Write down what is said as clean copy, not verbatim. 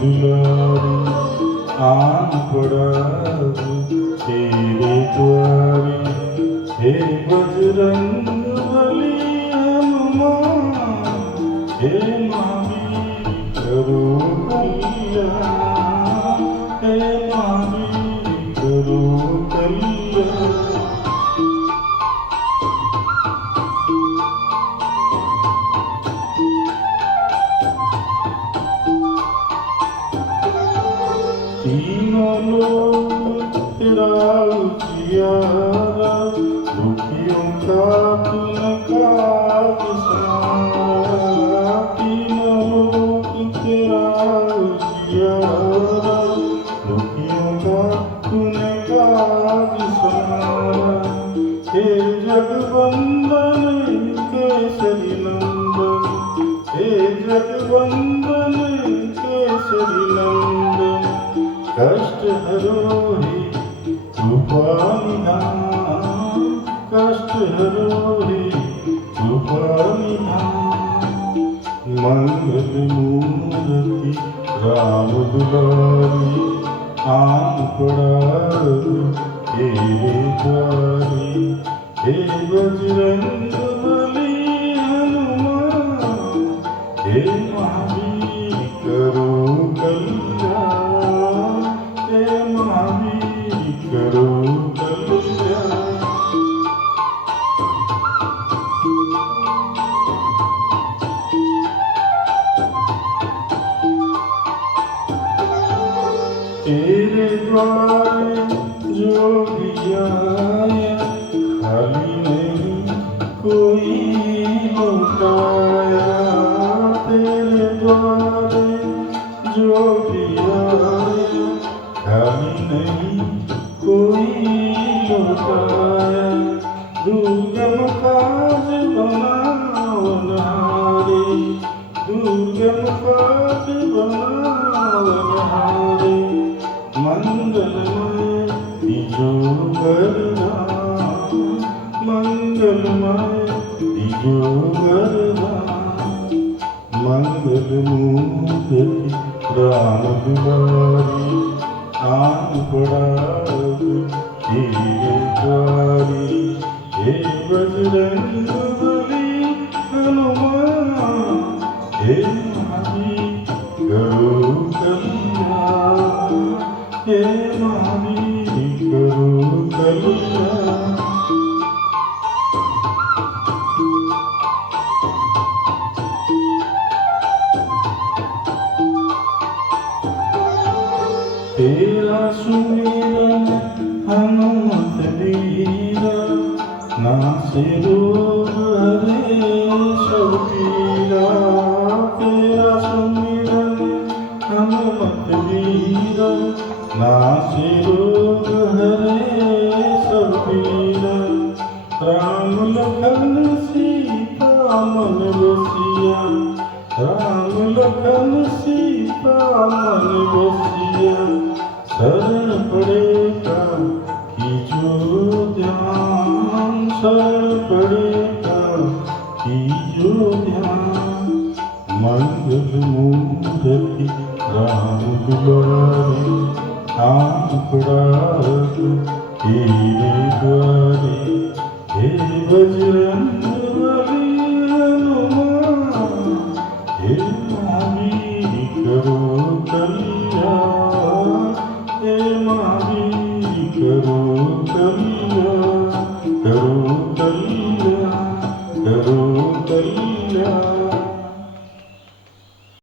दुलारी आन पड़ा तेरे द्वारे। हे बजरंग बली हनुमान, हे महावीर करो कल्याण, हे महावीर करो कल्याण। तीनों लोग तेरा उजियारा, दुखियों का तूने काज संवारा। तीनों लोग तेरा उजियारा, दुखियों का तूने काज संवारा। हे जगवंदन केसरी नंदन, हे जगवंदन केसरी नंदन, कष्ट हरो हे कृपा निधान, कष्ट हरो हे कृपा निधान। मंगल मूर्ति राम दुलारी आन पड़ा तेरे द्वारे। हे बजरंग बली हनुमान, हे महावीर करो कल्याण, हे महावीर करो कल्याण। तेरे द्वारे जो भी आया, खाली नहीं कोई लौटाया। तेरे द्वारे जो भी आया, खाली नहीं कोई लौटाया। दुर्गम काज बनावनहारे, दुर्गम काज बनावनहारे। मंगलमय तिजो वरदान, मंगलमय तिजो वरदान। मंगल मूर्ति राम दुलारी आन पड़ा तेरे द्वारे। हे बजरंग बली हनुमान, हे महावीर करो कल्याण, हे महावीर करो कल्याण। तेरा सुमिरन हनुमत वीरा, नासे रोग हरे सब पीरा। तेरा सुमिरन हनुमत वीरा, नासे रोग हरे सब पीरा। राम लखन सीता मन बसिया, राम लखन सीता मन बसिया। शरण पड़ेगा कीजो ध्यान, शरण पड़ेगा कीजो ध्यान। मंगल मूर्ति राम दुलारी आन पड़ा तेरे द्वारे। हे बजरंग बली हनुमान, हे महावीर